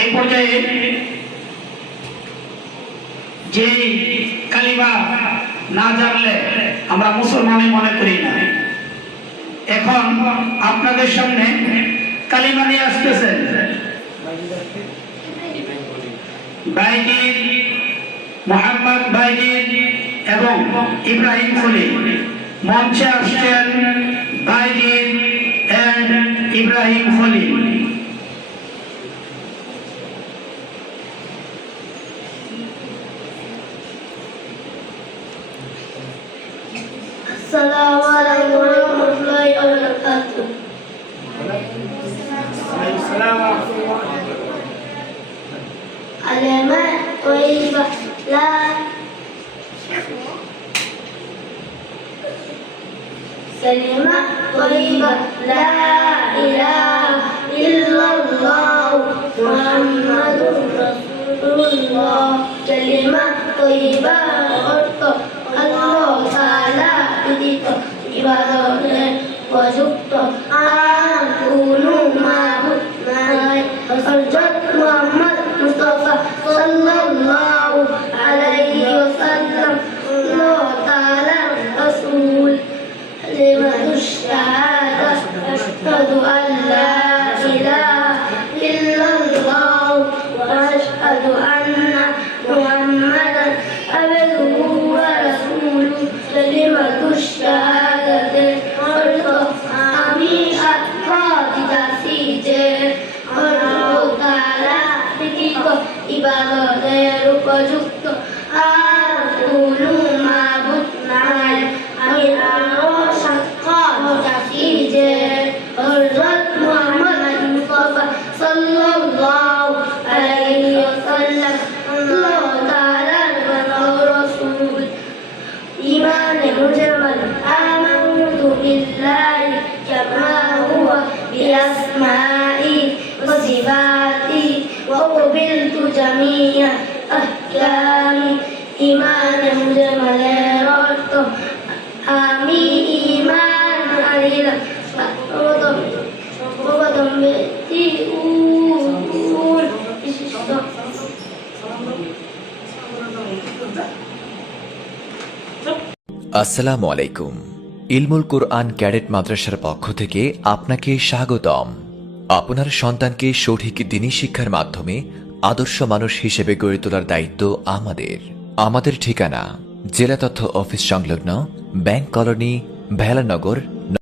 এই পর্যায়ে যে কালিমা না জানলে আমরা মুসলমানই মনে করি না, এখন আপনাদের সামনে কালিমা নিয়ে আসতেছেন বাইজিদ, মোহাম্মদ বাইজিদ এবং ইব্রাহিম খলিল। মঞ্চে আসছেন বাইজিদ এন্ড ইব্রাহিম খলিল। আসসালামু আলাইকুম ওয়া রাহমাতুল্লাহি ওয়া বারাকাতুহু। কালিমা তয়্যিবা লা কালিমা তয়্যিবা লা ইলাহা ইল্লাল্লাহ মুহাম্মাদুর রাসূলুল্লাহ। কালিমা তয়্যিবা অর্থ আল্লাহ তাআলা ব্যতীত ইবাদতের উপযুক্ত আর কোনো মাবুদ নাই। হযরত মুহাম্মদ মুস্তাফা সাল্লাল্লাহু আলাইহি ওয়াসাল্লাম আল্লাহ তাআলার রাসূল। কালিমাতুশ শাহাদা আশহাদু আন লা ইলাহা ইল্লাল্লাহ ওয়া আশহাদু আন্না মুহাম্মাদান আবদুহু ওয়া রাসূলুহু। কালিমাতুশ শাহাদাতের অর্থ আমি সাক্ষ্য দিতেছি যে আল্লাহ তাআলা ব্যতীত ইবাদতের উপযুক্ত আর কোনো মাবুদ নাই। আমি আরো সাক্ষ্য দিতেছি যে হযরত মুহাম্মদ মুস্তাফা সাল্লাল্লাহু আলাইহি ওয়াসাল্লাম আল্লাহ তাআলার রাসূল। ঈমানে মুজমাল আমানতু বিল্লাহি কামা হুয়া বিআসমাই ওয়া সিফাতি ওয়া ক্বাবিলতু জামিআ আহকামি। ঈমানে মুজমালের অর্থ আমি ঈমান আনিলাম সর্বপ্রথম ব্যক্তি বিশিষ্ট। আসসালামু আলাইকুম। ইলমুল কুরআন ক্যাডেট মাদ্রাসার পক্ষ থেকে আপনাকে স্বাগতম। আপনার সন্তানকে সঠিক দ্বীনি শিক্ষার মাধ্যমে আদর্শ মানুষ হিসেবে গড়ে তোলার দায়িত্ব আমাদের। আমাদের ঠিকানা জেলা তথ্য অফিস সংলগ্ন ব্যাংক কলোনি, ভেলানগর,